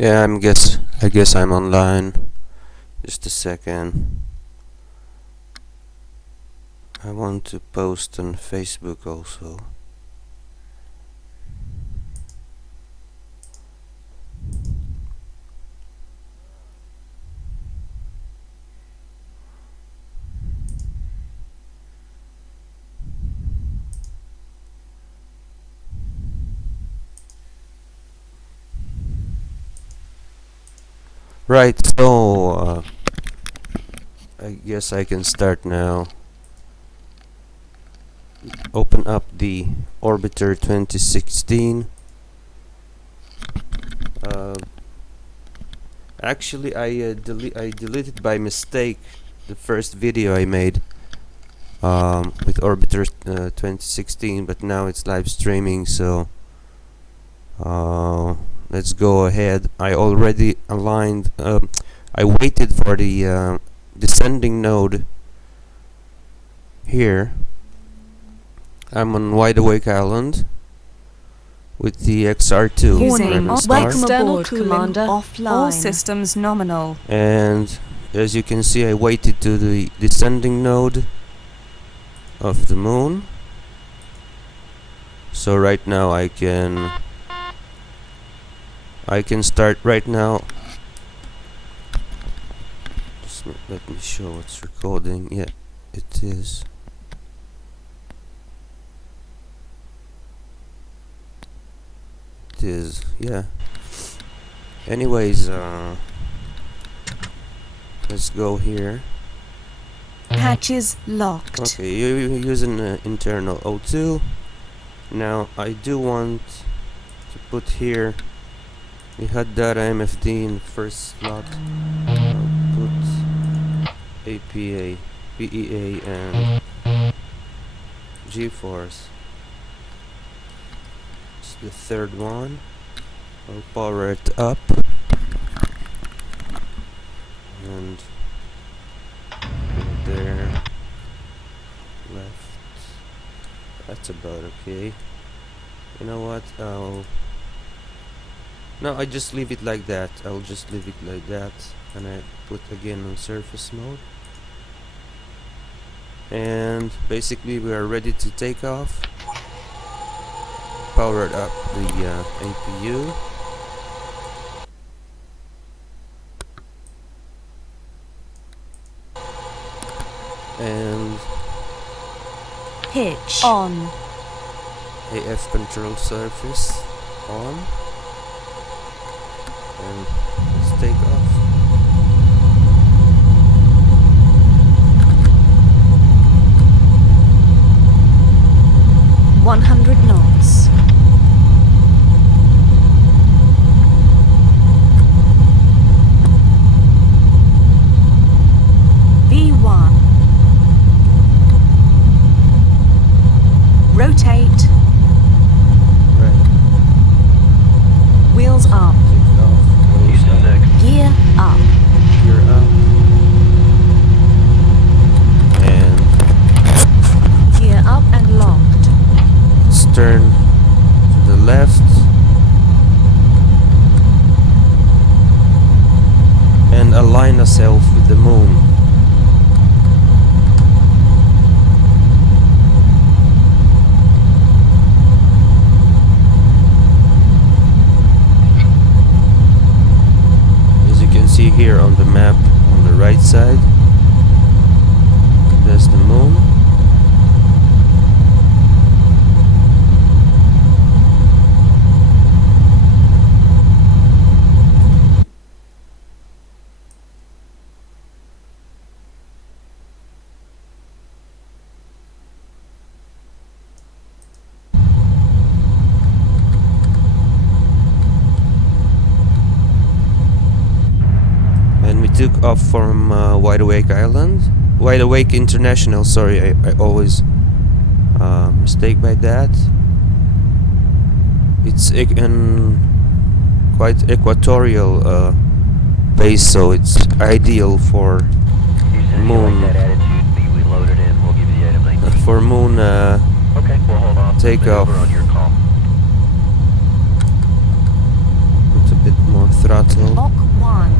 Yeah, I guess I'm online. Just a second. I want to post on Facebook also. Right, so I guess I can start now. Open up the Orbiter 2016. Actually, I deleted by mistake the first video I made with Orbiter 2016, but now it's live streaming, so let's go ahead. I already aligned. I waited for the descending node here. I'm on Wide Awake Island with the XR2. Using Welcome aboard, Commander. Offline. All systems nominal. And as you can see, I waited to the descending node of the moon. So right now I can start right now. Just let me show what's recording. Yeah, it is. It is, yeah. Anyways, let's go here. Hatches locked. Okay, you're using internal O2. Now I do want to put here the HUD data MFD in the first slot. I'll put APA, PEA, and GeForce. It's the third one. I'll power it up. And there, left. That's about okay. You know what? No, I just leave it like that. I'll just leave it like that, and I put again on surface mode. And basically, we are ready to take off. Powered up the APU. And pitch on. AF control surface on. And let's take off. $100 knots. V1. Rotate. Right. Wheels up. Take off. Gear up. Gear up. And Gear up and locked. let's turn to the left. And align ourselves with the moon. See here on the map on the right side, there's the moon. Took off from Wide Awake Island, Wide Awake International. Sorry, I always mistake by that. It's in quite equatorial base, so it's ideal for moon. For moon takeoff. Put a bit more thrust. throttle. Mach 1.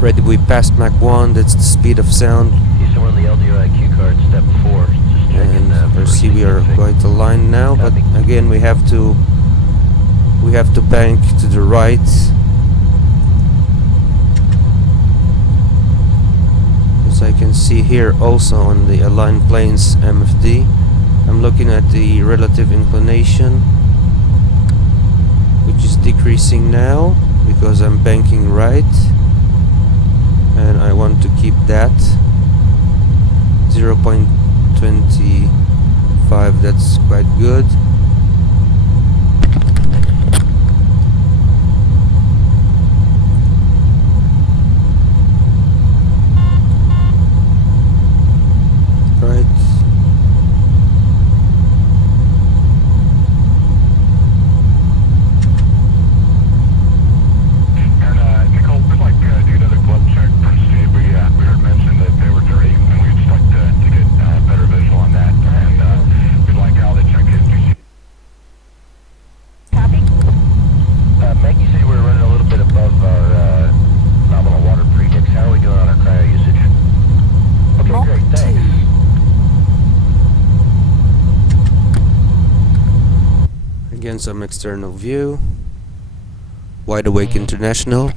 Already we passed Mach 1, that's the speed of sound. Houston 1, the LDOIQ card, step 4. Just checking And you for see we are sequencing. quite aligned now, but Copy. again we have to bank to the right. As I can see here also on the aligned planes MFD, I'm looking at the relative inclination, which is decreasing now because I'm banking right, and I want to keep that 0.25. That's quite good. Right. And Nicole, we'd like to do another glove check from Steve. We heard mention that they were dirty, and we'd just like to get better visual on that. And we'd like Al to check his GC. Copy. Meg, you said we were running a little bit above our nominal water premix. How are we doing on our cryo usage? Okay, Mach great, 2. thanks. Again, some external view. Wide Awake International.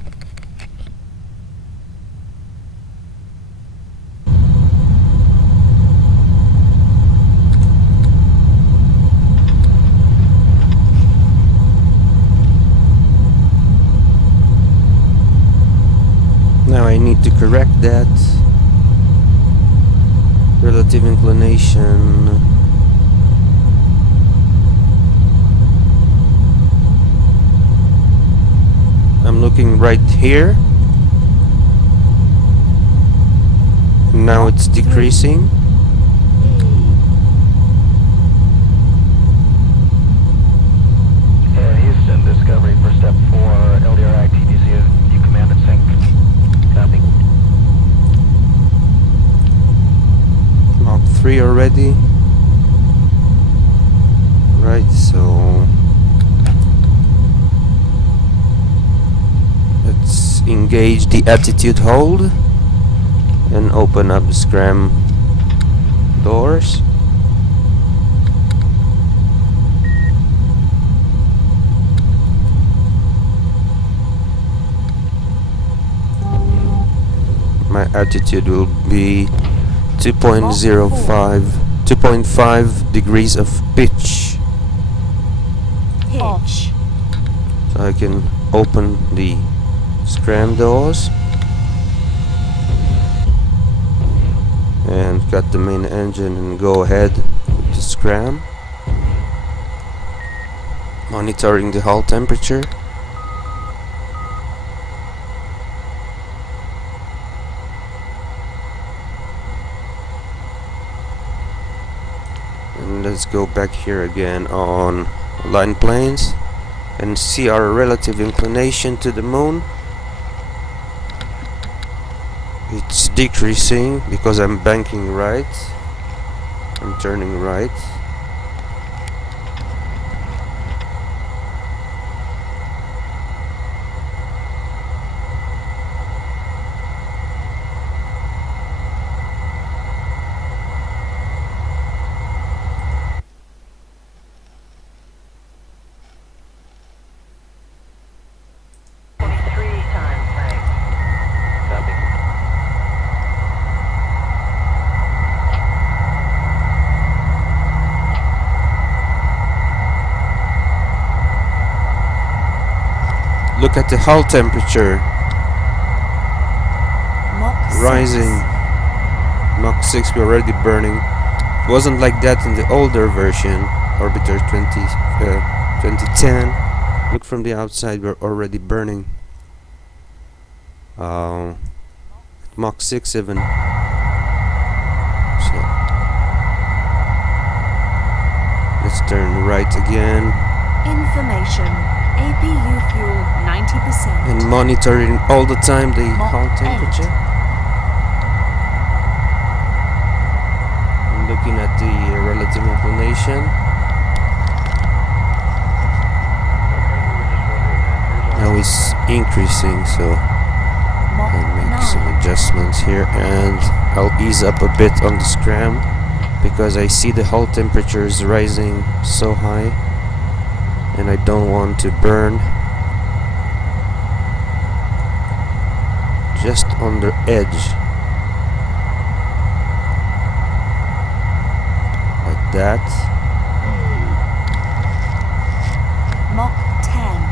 Now I need to correct that. Relative inclination. I'm looking right here. Now it's decreasing. And Houston, Discovery for step 4, LDRI TTC, you command at sync. Copy. Mach 3 already. Right, so let's engage the attitude hold and open up the scram doors. My altitude will be 2.5 degrees of pitch, Pitch. so I can open the scram doors and cut the main engine and go ahead with the scram, monitoring the hull temperature. And let's go back here again on line planes and see our relative inclination to the moon. It's decreasing because I'm banking right. I'm turning right. Copy. Look at the hull temperature Mach 6. rising. Mach 6 we're already burning. It wasn't like that in the older version, Orbiter 2010. Look from the outside, we're already burning. Mach 6 even. So let's turn right again Information. APU fuel 90%. and monitoring all the time the Mach hull 8. temperature. And looking at the relative inclination. Now it's increasing, so Mach I'll make some 9. adjustments here, and I'll ease up a bit on the scram because I see the hull temperature is rising so high and I don't want to burn. Just on the edge, like that. Mach 10.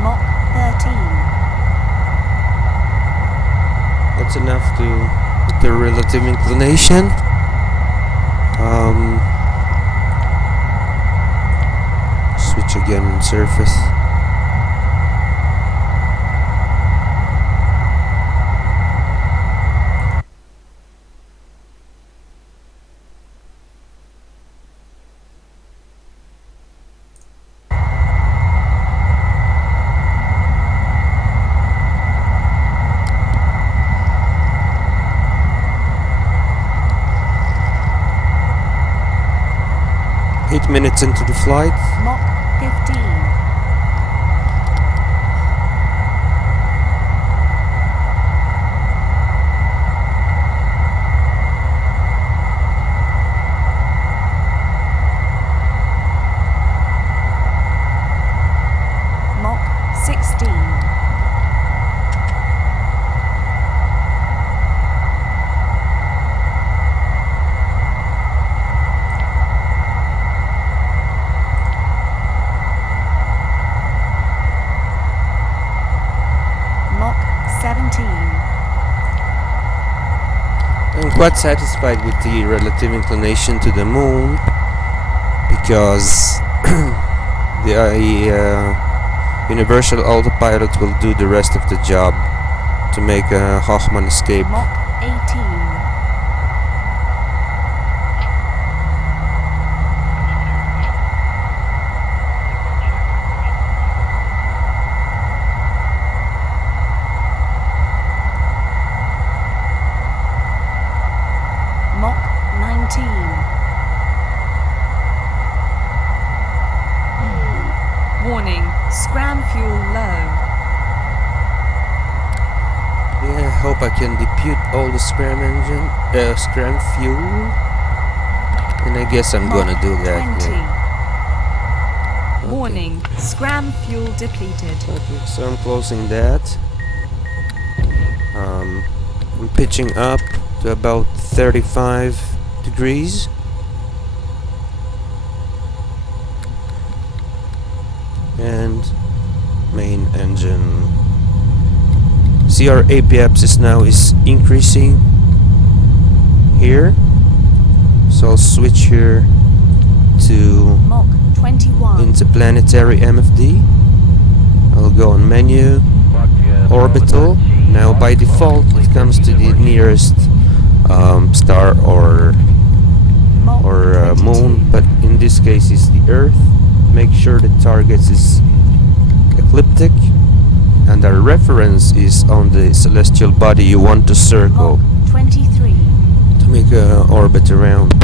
Mach 13. That's enough to hit the relative inclination. Switch again on surface. Eight minutes into the flight. Mach 15. Mach 16. Mach 17. I'm quite satisfied with the relative inclination to the moon because the universal autopilot will do the rest of the job to make a Hoffman escape. Mach 18. Mach 19. Warning, scram fuel low. Yeah, I hope I can depute all the scram fuel, and I guess I'm gonna do that. 20. Yeah. Okay. Warning, scram fuel depleted. Okay, so I'm closing that. I'm pitching up to about 35 degrees. And main engine. See, our APAPS now is increasing here. So I'll switch here to Mach 21. Interplanetary MFD. I'll go on menu, orbital. Now by default it comes to the nearest star or Mach 22. moon, but in this case it's the Earth. Make sure the target is ecliptic and our reference is on the celestial body you want to circle Mach 23. to make a orbit around.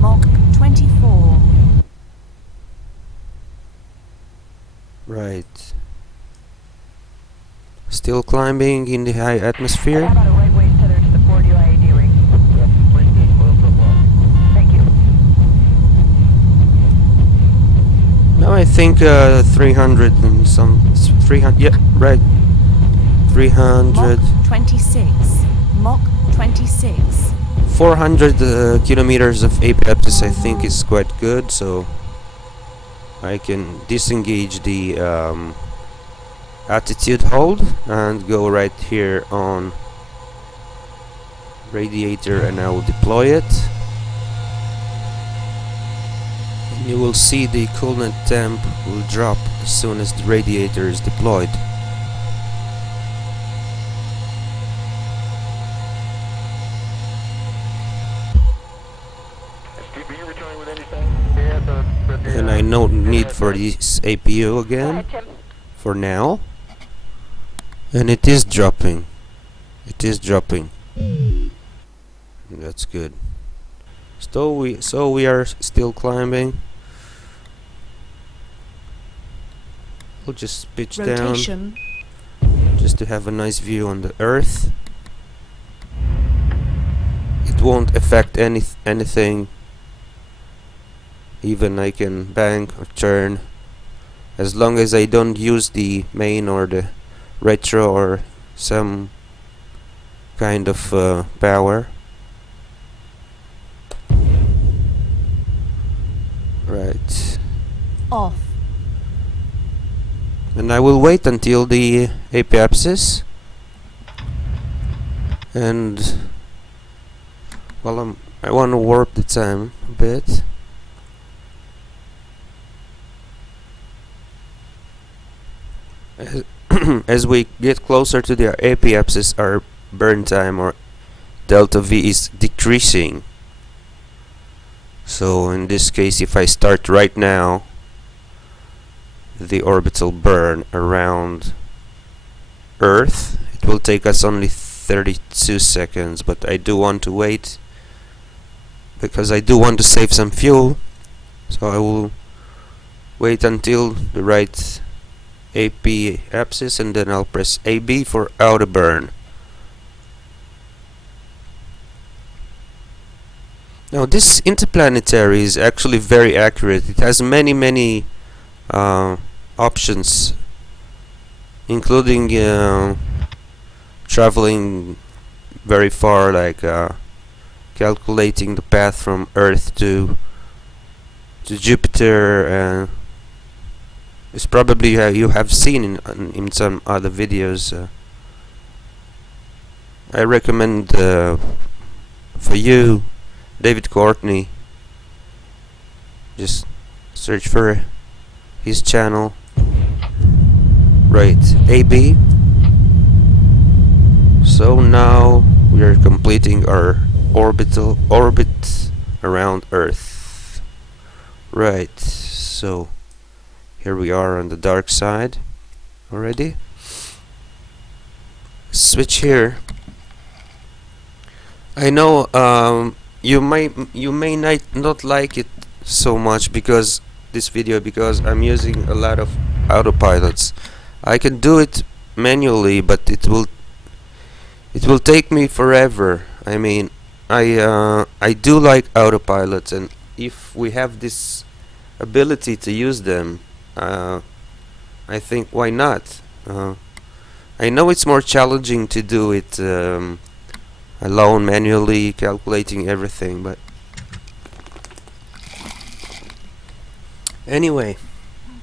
Mach 24. Right. Still climbing in the high atmosphere. How about a right waist tether to the forward UIAD ring? Yep, please gauge oil football. Thank you. Now I think 300 and some 300. Yeah, right. 300. Mach 26. Mach 26. 400 kilometers of apex I think is quite good, so I can disengage the attitude hold and go right here on radiator, and I will deploy it. And you will see the coolant temp will drop as soon as the radiator is deployed. Steve, are you returning with anything? Yeah, And I no need for this APU Go again ahead, Tim. for now. And it is dropping. It is dropping. That's good. So we are still climbing. We'll just pitch down Rotation. just to have a nice view on the Earth. It won't affect anything. Even I can bank or turn, as long as I don't use the main or the retro or some kind of power. Right. Off. And I will wait until the apoapsis, and well, I want to warp the time a bit. As we get closer to the apoapsis, our burn time or delta V is decreasing. So in this case, if I start right now, the orbital burn around Earth, it will take us only 32 seconds, but I do want to wait because I do want to save some fuel, so I will wait until the right AP axis, and then I'll press AB for auto burn. Now this Interplanetary is actually very accurate. It has many options, including traveling very far, like calculating the path from Earth to Jupiter, and it's probably you have seen in some other videos. I recommend for you, David Courtney, just search for his channel. Right, AB. So now we are completing our orbit around Earth. Right, so here we are on the dark side already. Switch here. I know you may not like it so much because this video, because I'm using a lot of autopilots. I can do it manually, but it will take me forever. I mean, I do like autopilots, and if we have this ability to use them, I think why not? I know it's more challenging to do it alone, manually calculating everything, but anyway,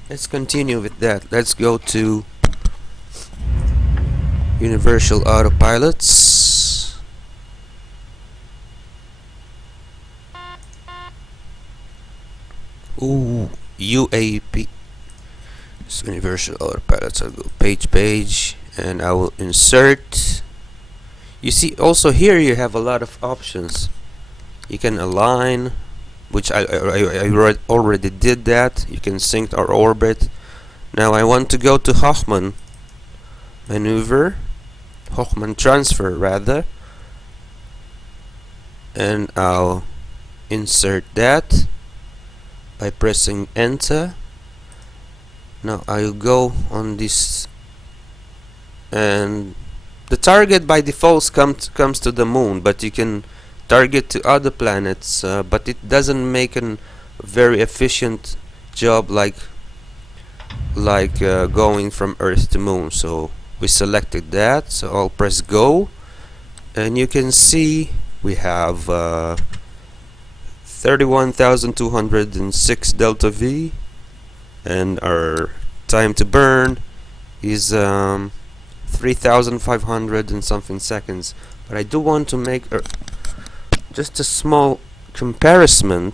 let's continue with that. Let's go to Universal Autopilots. Ooh, UAP. So Universal Autopilots. I'll go page, and I will insert. You see, also here you have a lot of options. You can align, which I already did that. You can sync our orbit. Now I want to go to Hoffman maneuver, Hoffman transfer rather, and I'll insert that by pressing enter. Now I'll go on this, and the target by default comes to the moon, but you can target to other planets, but it doesn't make a very efficient job like going from Earth to moon. So we selected that, so I'll press go, and you can see we have 31,206 delta V, and our time to burn is 3,500 and something seconds. But I do want to make just a small comparison.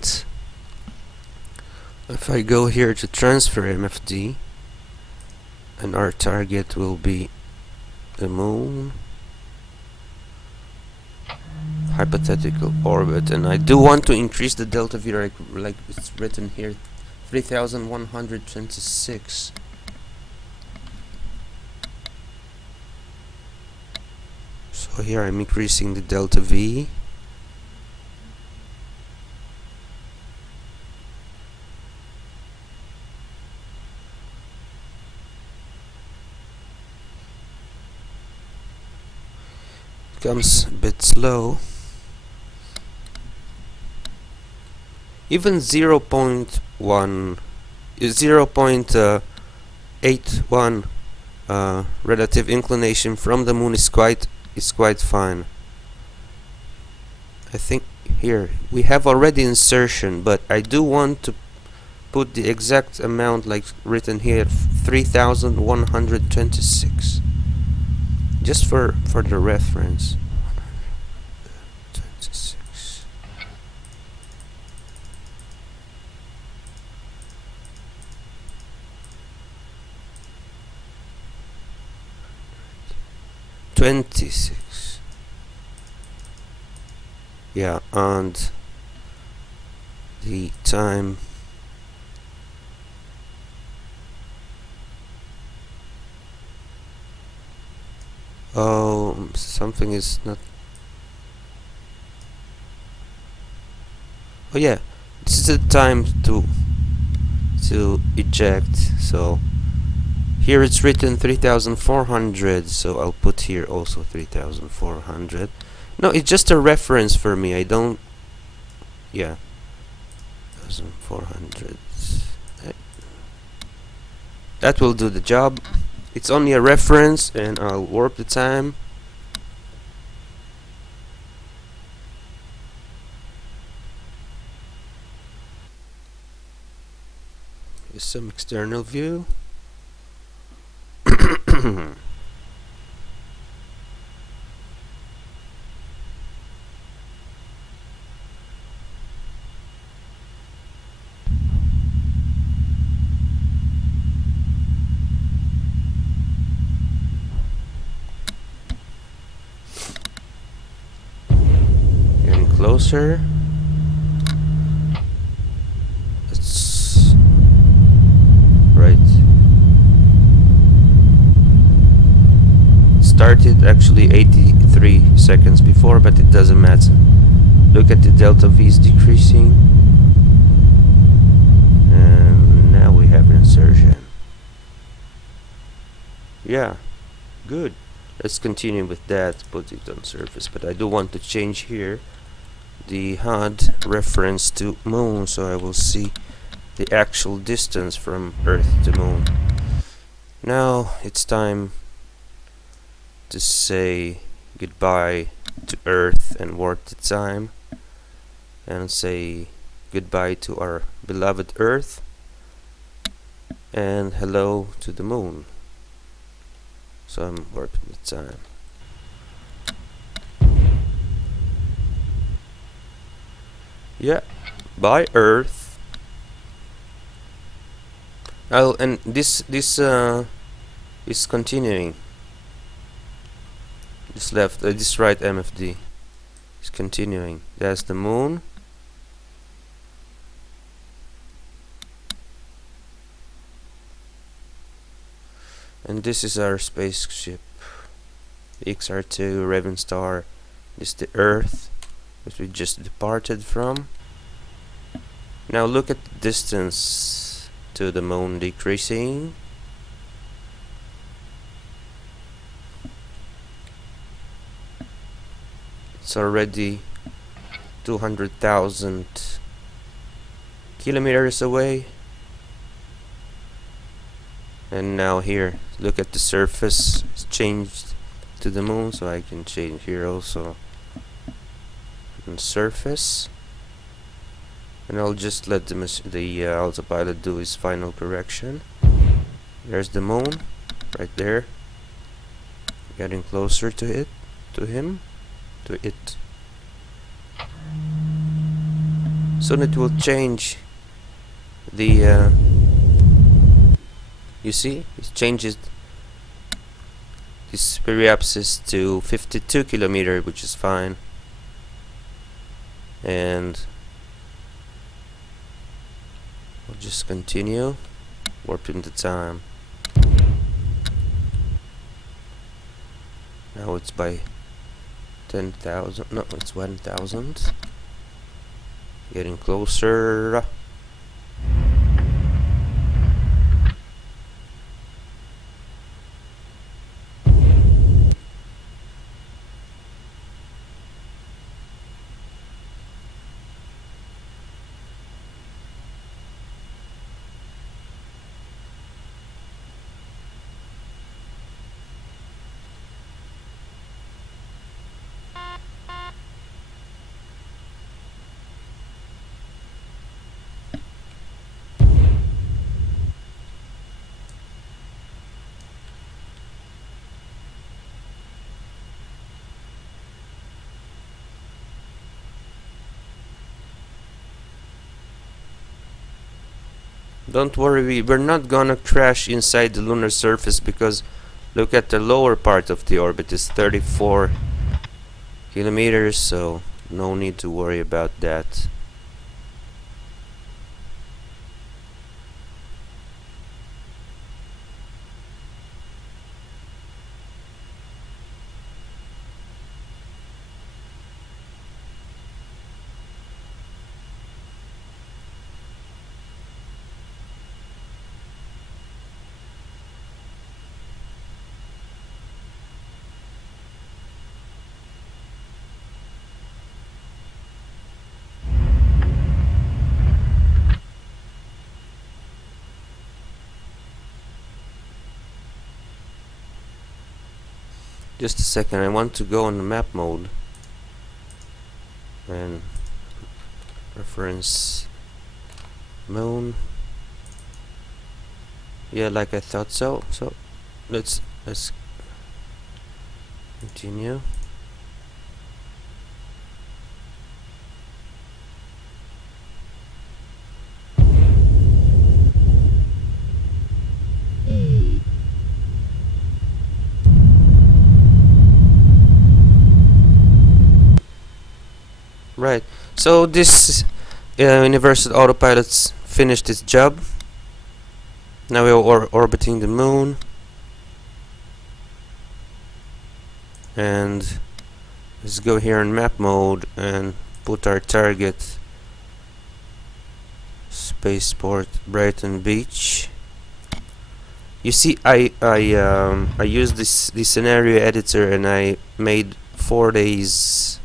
If I go here to transfer MFD, and our target will be the moon, hypothetical orbit, and I do want to increase the delta V, like it's written here, 3,126. So here I'm increasing the delta V. Comes a bit slow. Even 0.1 0.81 relative inclination from the moon is quite fine. I think here we have already insertion, but I do want to put the exact amount like written here, 3,126, just for the reference. 126. Yeah, and the time something is not. Oh yeah, this is the time to eject. So here it's written 3,400, so I'll put here also 3,400. No, it's just a reference for me. I don't. Yeah, 1,400. That will do the job. It's only a reference, and I'll warp the time. Here's some external view. Getting closer. It's right. Started actually 83 seconds before, but it doesn't matter. Look at the delta V is decreasing, and now we have insertion. Yeah, good. Let's continue with that. Put it on surface, but I do want to change here the HUD reference to moon, so I will see the actual distance from Earth to moon. Now it's time to say goodbye to Earth and warp the time, and say goodbye to our beloved Earth and hello to the moon. So I'm warping the time. Yeah, bye Earth. And this is continuing. This left, this right MFD is continuing. That's the moon. And this is our spaceship, the XR2 Raven Star. This is the Earth, which we just departed from. Now look at the distance to the moon decreasing. It's already 200,000 kilometers away. And now here, look at the surface. It's changed to the moon, so I can change here also. on surface, and I'll just let the autopilot do his final correction. There's the moon, right there. Getting closer to it, to it. Soon it will change the. You see, it changes this periapsis to 52 kilometer, which is fine. And we'll just continue warping the time. Now it's by 10,000. No, it's 1,000. Getting closer. Don't worry, we're not gonna crash inside the lunar surface, because look at the lower part of the orbit is 34 kilometers, so no need to worry about that. Just a second, I want to go on the map mode and reference moon. Yeah, like I thought so. So let's continue. Right, so this universal autopilot's finished its job. Now we are orbiting the moon, and let's go here in map mode and put our target spaceport Brighton Beach. You see, I used this scenario editor, and I made 4 days.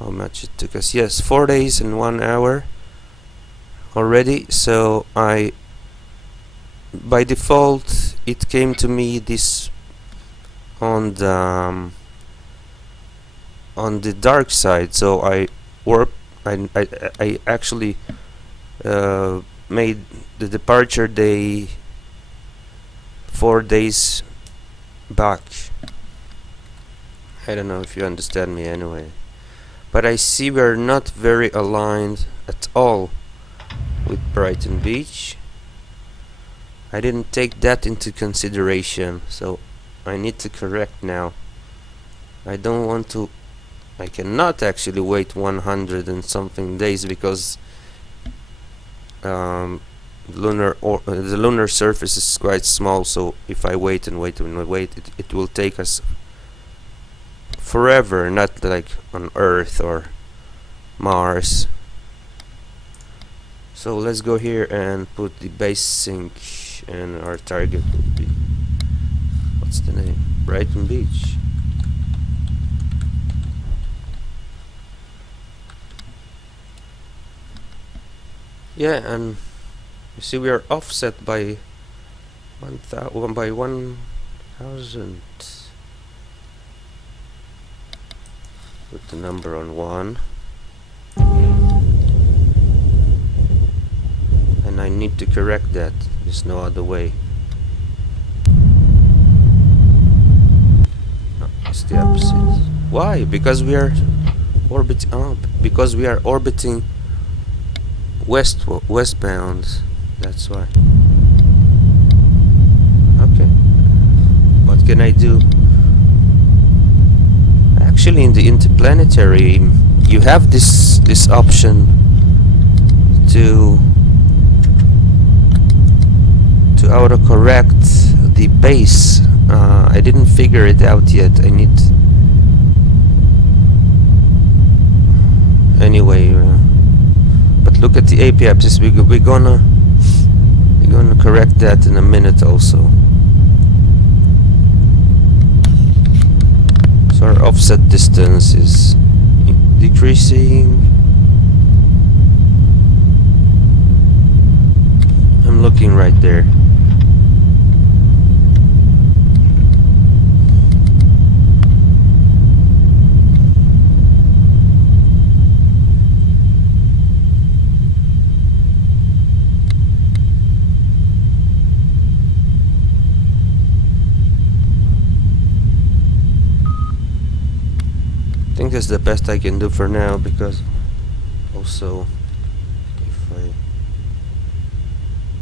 How much it took us? Yes, 4 days and 1 hour already. So by default it came to me this on the dark side. So I actually made the departure day 4 days back. I don't know if you understand me anyway. But I see we're not very aligned at all with Brighton Beach. I didn't take that into consideration, so I need to correct now. I don't want to. I cannot actually wait 100 and something days, because the lunar surface is quite small. So if I wait and wait and wait, it will take us forever, not like on Earth or Mars. So let's go here and put the base sync, and our target would be, what's the name? Brighton Beach. Yeah, and you see we are offset by 1,000. Put the number on 1. And I need to correct that. There's no other way. No, it's the opposite. Why? Because we are orbiting. Oh, because we are orbiting westbound. That's why. Okay. What can I do? Actually, in the Interplanetary, you have this option to autocorrect the base. I didn't figure it out yet. I need. Anyway, but look at the apoapsis. We're gonna correct that in a minute also. So our offset distance is decreasing. I'm looking right there. I think that's the best I can do for now, because also if I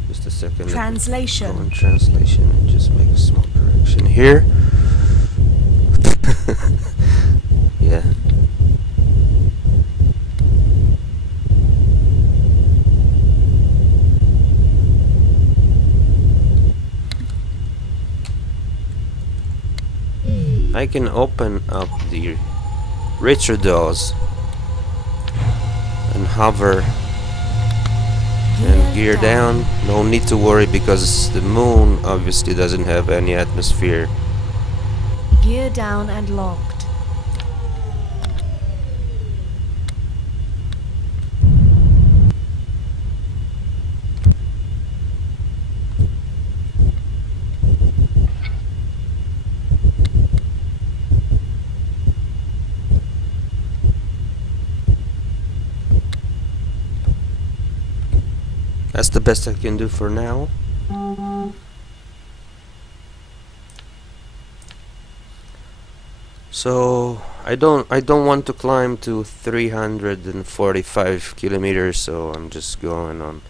just a second, let me go Translation. on translation and just make a small correction here. Yeah. I can open up the richer doors and hover and gear down. No need to worry, because the moon obviously doesn't have any atmosphere. Gear down and locked. That's the best I can do for now. So I don't want to climb to 345 kilometers, so I'm just going on.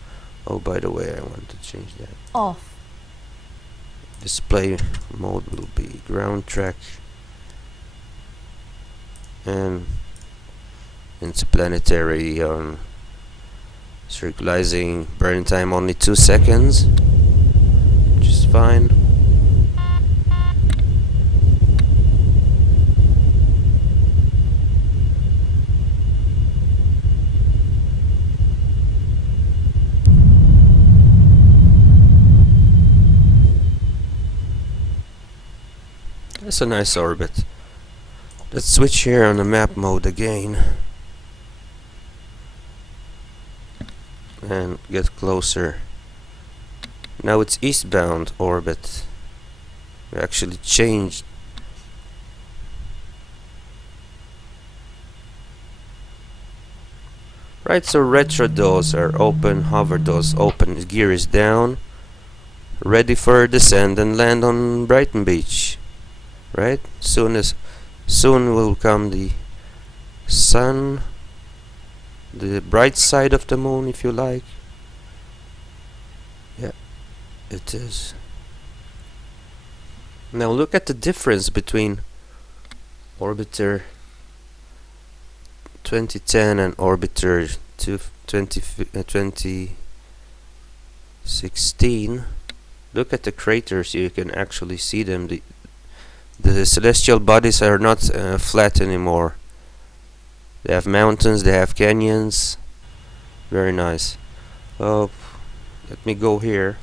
Oh, by the way, I want to change that. Off. Display mode will be ground track, and Interplanetary on circularizing burn time only 2 seconds, which is fine. That's a nice orbit. Let's switch here on the map mode again and get closer. Now it's eastbound orbit. We actually changed. Right, so retro doors are open, hover doors open, gear is down, ready for descent and land on Brighton Beach. Right? Soon will come the sun, the bright side of the moon, if you like. Yeah, it is. Now look at the difference between Orbiter 2010 and Orbiter 2016. Look at the craters, you can actually see them. The celestial bodies are not flat anymore. They have mountains, they have canyons. Very nice. Oh, let me go here.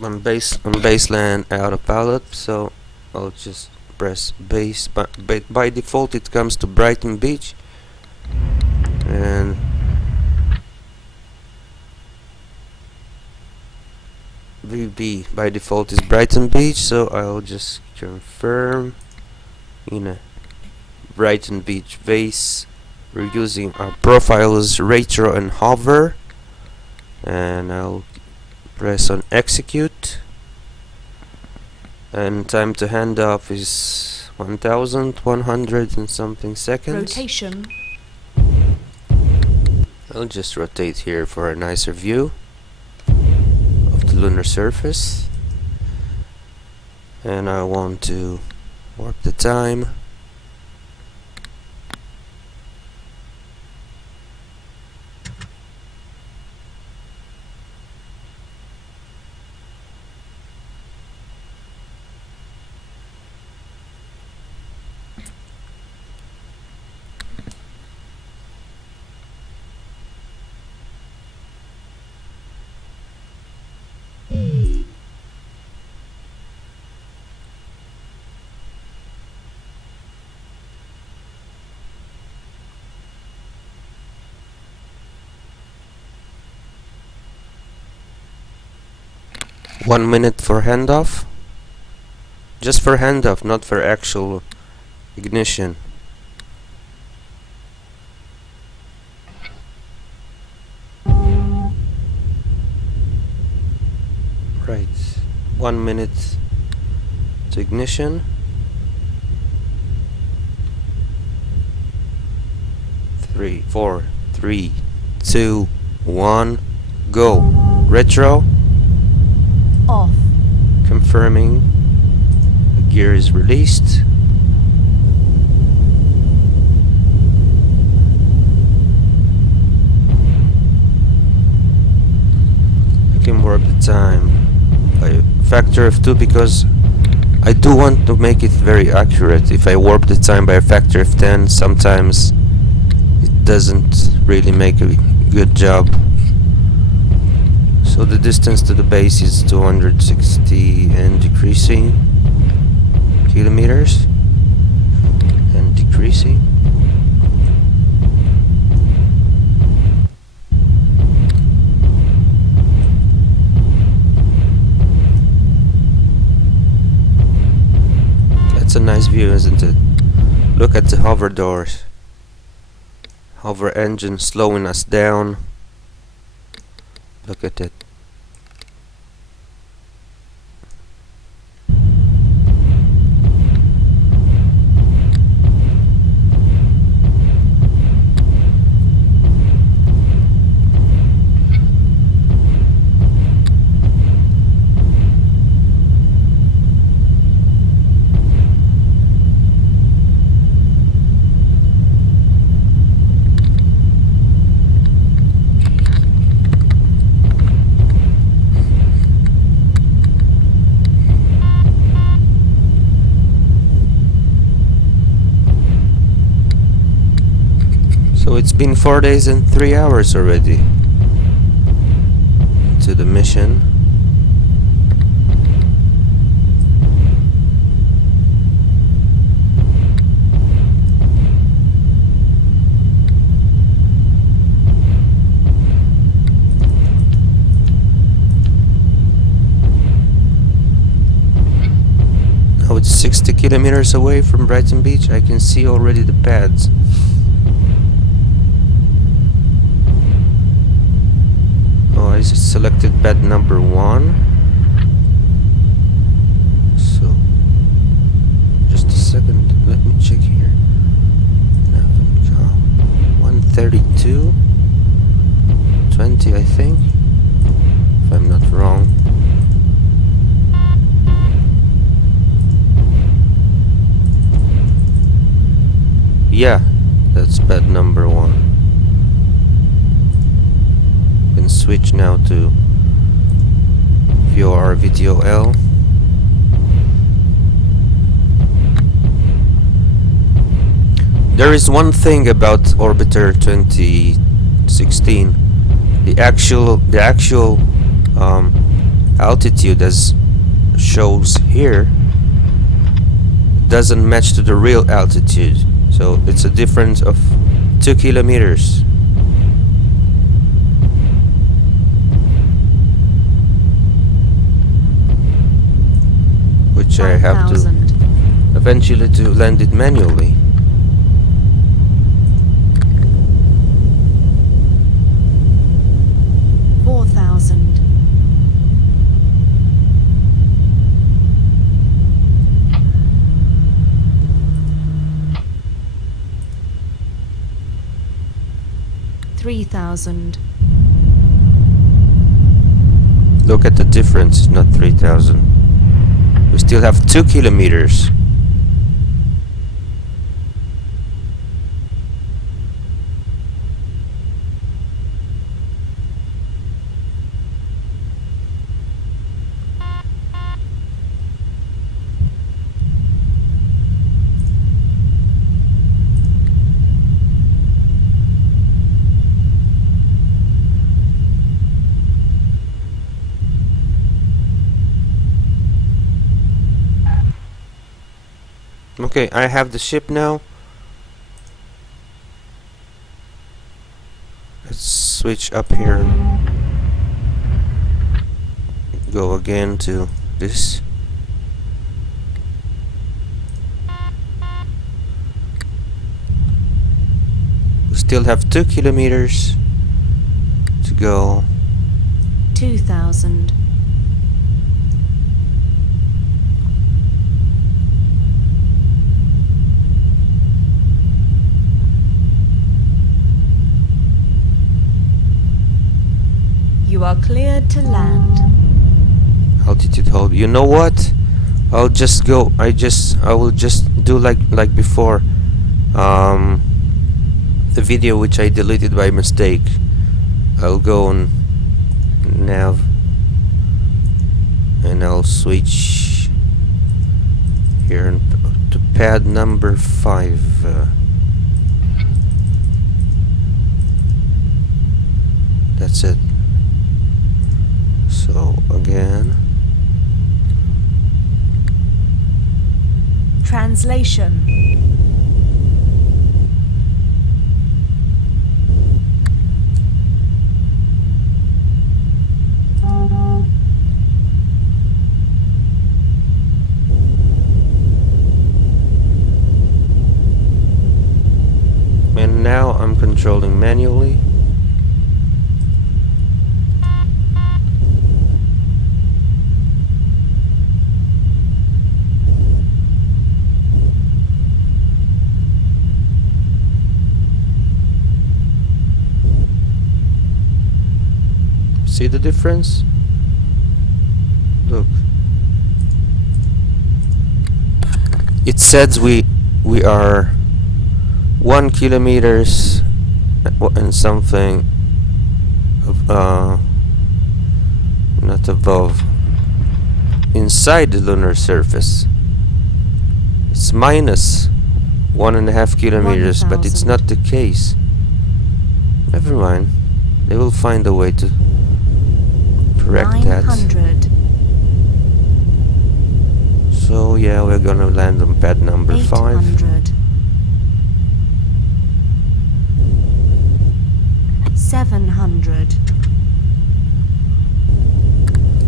I'm baseland autopilot, so I'll just press base. By default, it comes to Brighton Beach, and VB by default is Brighton Beach, so I'll just confirm in a Brighton Beach base. We're using our profiles retro and hover, and I'll press on execute, and time to hand off is 1100 and something seconds. Rotation. I'll just rotate here for a nicer view of the lunar surface, and I want to warp the time. One minute for handoff. Just for handoff, not for actual ignition. Right. 1 minute to ignition. 3, 4, 3, 2, 1, go. Retro. Off. Confirming the gear is released. I can warp the time by a factor of 2 because I do want to make it very accurate. If I warp the time by a factor of 10, sometimes it doesn't really make a good job. So the distance to the base is 260 and decreasing kilometers, and decreasing. That's a nice view, isn't it? Look at the hover doors. Hover engine slowing us down. Look at it. So it's been 4 days and 3 hours already to the mission. Now it's 60 kilometers away from Brighton Beach. I can see already the pads. I selected bed number 1. So, just a second, let me check here. 132, 20, I think, if I'm not wrong. Yeah, that's bed number 1. Switch now to VOR Video L. There is one thing about Orbiter 2016. The actual altitude as shows here doesn't match to the real altitude, so it's a difference of 2 kilometers. which I have to 5,000. eventually to land it manually. Four thousand. Three thousand. Look at the difference, it's not 3,000. We still have 2 kilometers. Okay, I have the ship now. Let's switch up here and go again to this. We still have 2 kilometers to go. 2,000. You are cleared to land. Altitude hold. You know what? I'll just go. I will just do like before. The video which I deleted by mistake. I'll go on nav and I'll switch here to pad number 5. That's it. So again, Translation. and now I'm controlling manually. See the difference? Look. It says we are 1 kilometers and something of, not above, inside the lunar surface. It's minus 1.5 kilometers, but it's 1,000. not the case. Never mind. They will find a way to correct that. 900. So yeah, we're gonna land on pad number 5. 800. 700.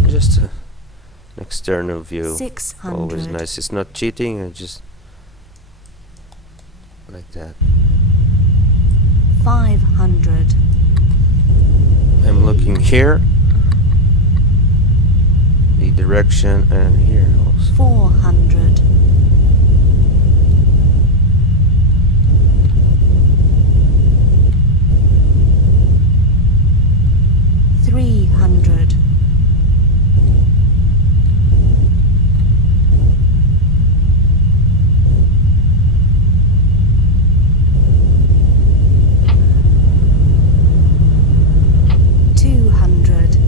Just an external view. 600. Always nice. It's not cheating. I just like that. 500. I'm looking here, the direction, and here also. 400. 300. 200.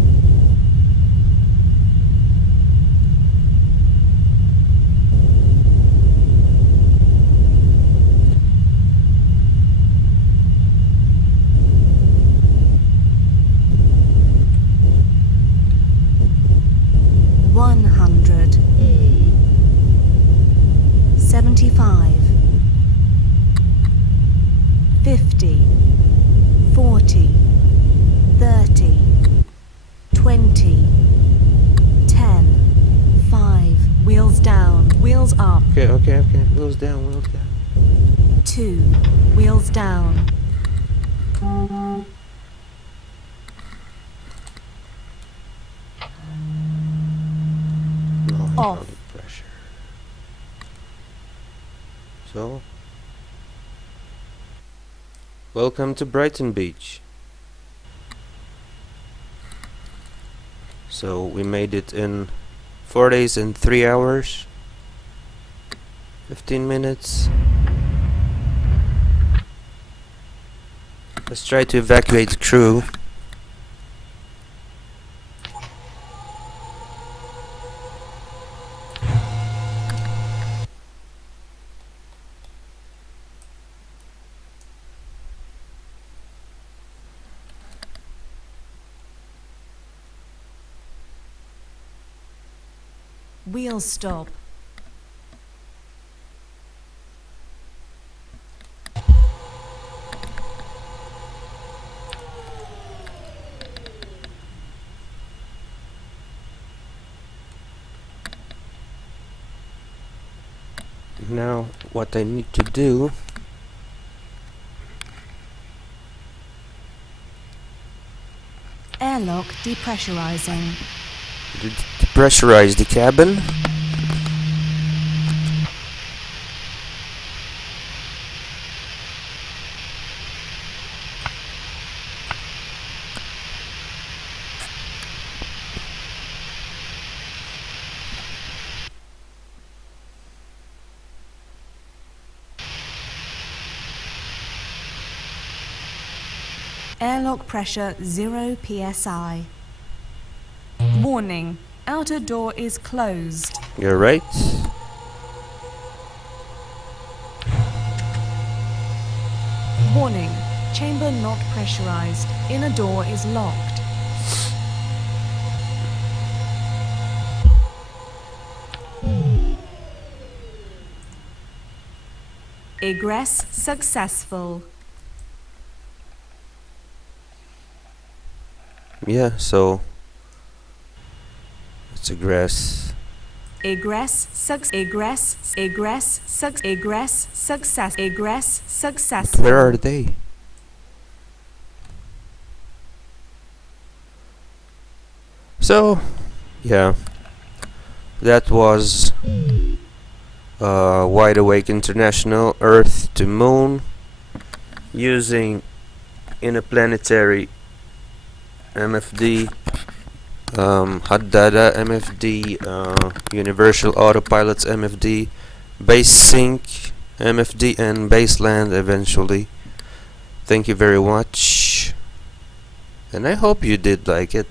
Wheels down. Wheels up. Okay, okay, okay. Wheels down, wheels down. 2. Wheels down. No Off. hydraulic pressure. So, welcome to Brighton Beach. So we made it in 4 days and 3 hours, 15 minutes. Let's try to evacuate the crew. Wheels stop. Now, what I need to do Airlock depressurizing. to depressurize the cabin. Airlock pressure 0 psi. Warning. Outer door is closed. You're right. Warning. Chamber not pressurized. Inner door is locked. Egress successful. Yeah, so let's egress. Egress success. Egress successful. Where are they? So, yeah, that was Wide Awake International Earth to Moon using Interplanetary MFD, Hot Data MFD, Universal Autopilot's MFD, Base Sync MFD, and Baseland eventually. Thank you very much, and I hope you did like it.